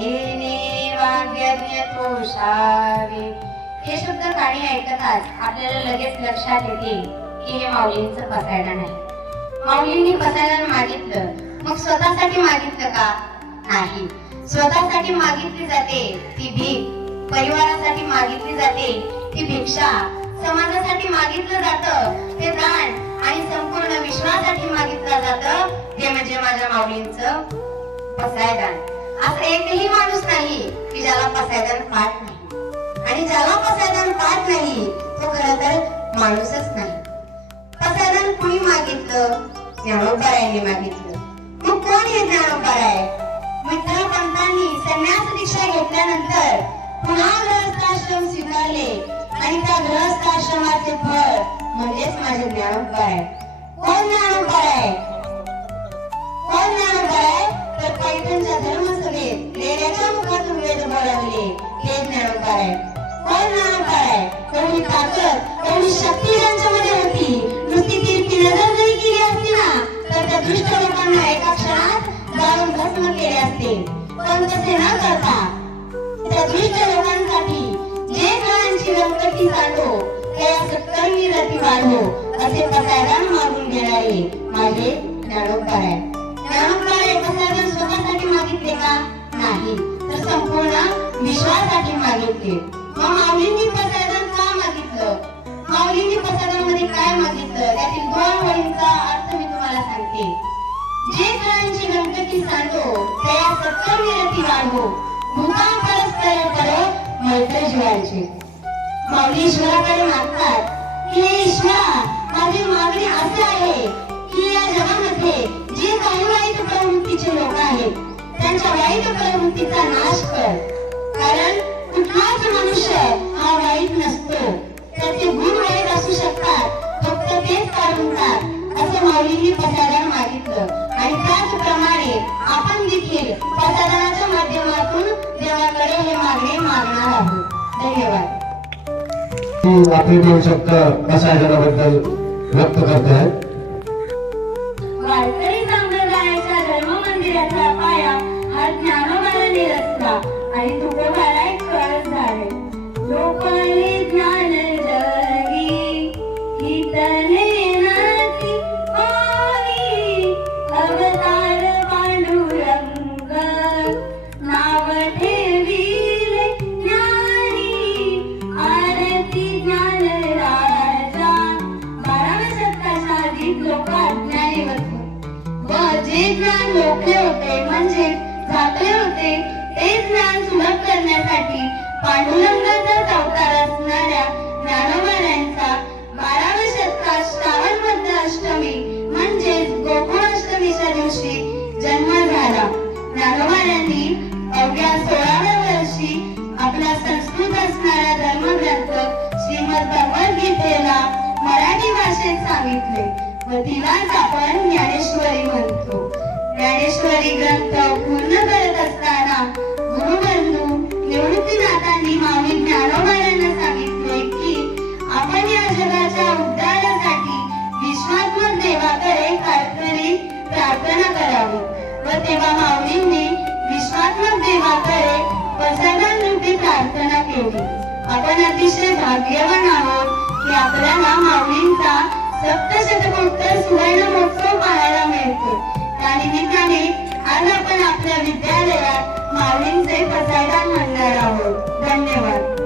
येणे हे शब्द गाणी ऐकताच आपल्याला लगेच लक्षात येते की हे माऊलींचं पसायला नाही. माऊलींनी पसायला मागितलं. मग स्वतःसाठी मागितलं का? नाही. स्वतःसाठी मागितली जाते ती भीक. परिवारासाठी मागितली जाते ती भिक्षा. समाजासाठी मागितलं जातं ते दान. आणि संपूर्ण विश्वासाठी मागितलं जातं ते म्हणजे माझ्या माऊलींचं पसायदान असं एकही माणूस नाही की ज्याला पसायदान पाठ नाही. आणि ज्याला पसायदान पाठ नाही तो खरं तर माणूसच नाही. पसायदान कुणी मागितलं? ज्ञानोपरायने मागितलं. मग कोण हे ज्ञानोपराय मित्र पंतांनी संन्यास दीक्षा घेतल्यानंतर पुन्हा ग्रहस्थाश्रम स्वीकारले आणि त्या ग्रहस्थाश्रमाचे फळ म्हणजेच माझे ज्ञानोपराय कोण ज्ञानोपराय आहे कोण ज्ञानोपराय तर पैठणच्या धर्मसभेत लेण्याच्या मुखातून वेद बोलावले. हे ज्ञानोबार आहे कोण ज्ञानोबार आहे? कोणी ताकद कोणी शक्ती त्यांच्यामध्ये होती. नुसती तिरकी नजर जरी केली असती ना तर त्या दुष्ट लोकांना एका क्षणात जाळून भस्म केले असते. पण तसे न करता त्या दुष्ट लोकांसाठी जे काळांची व्यंकटी चालू त्या सत्कर्मी रती वाढो असे पसायला मागून घेणारे माझे ज्ञानोबा आहे ज्ञानोबा हे स्वतःसाठी मागितले का? नाही. तर संपूर्ण विश्वासाठी मागितले. मग माऊलींनी का मागितलं? माऊलींनी काय मागितलं? त्यातील दोन वळींचा अर्थ मी तुम्हाला सांगते. जे गणपती सांडो त्या वाढो परस्पर करो माऊली ईश्वराकडे मागतात. की ईश्वरा माझी मागणी असे आहे की या जगामध्ये काही वाईट प्रवृत्तीचे लोक आहेत. त्यांच्या वाईट प्रवृत्तीचा नाश कर. कारण कुठलाच मनुष्य हा वाईट नसतो. त्याचे गुण वाईट असू शकतात. फक्त तेच काढून असं माऊलींनी पसायदान मागितलं. आणि त्याचप्रमाणे आपण देखील पसायदानाच्या माध्यमातून देवाकडे हे मागणे मागणार आहोत. धन्यवाद. आपली आपले दोन शब्द बसायदानाबद्दल व्यक्त करते आहेत रचला आणि तुकोबाला एक ज्ञान सुलभ करण्यासाठी पांडुरंगाचा अवतार असणाऱ्या ज्ञानोबाऱ्यांचा बाराव्या शतकात श्रावण मध्य अष्टमी म्हणजेच गोकुळाष्टमीच्या दिवशी जन्म झाला. ज्ञानोबाऱ्यांनी अवघ्या सोळाव्या वर्षी आपला संस्कृत असणारा धर्मग्रंथ श्रीमद भगवत गीतेला मराठी भाषेत सांगितले व तिलाच आपण ज्ञानेश्वरी म्हणतो. ज्ञानेश्वरी ग्रंथ पूर्ण करत असताना गुरुबंधू सांगितले की आपण या जगाच्या उद्धारासाठी विश्वात्मक देवाकडे काहीतरी प्रार्थना करावी. व तेव्हा माऊलींनी विश्वात्मक देवाकडे प्रसादान रूपी प्रार्थना केली. आपण अतिशय भाग्यवान आहोत की आपल्याला माऊलींचा सप्तशतकोत्तर सुवर्ण महोत्सव पाहायला मिळतो त्यानिमित्ताने आज आपण आपल्या विद्यालयात माऊलींचे प्रसादान म्हणणार आहोत. धन्यवाद.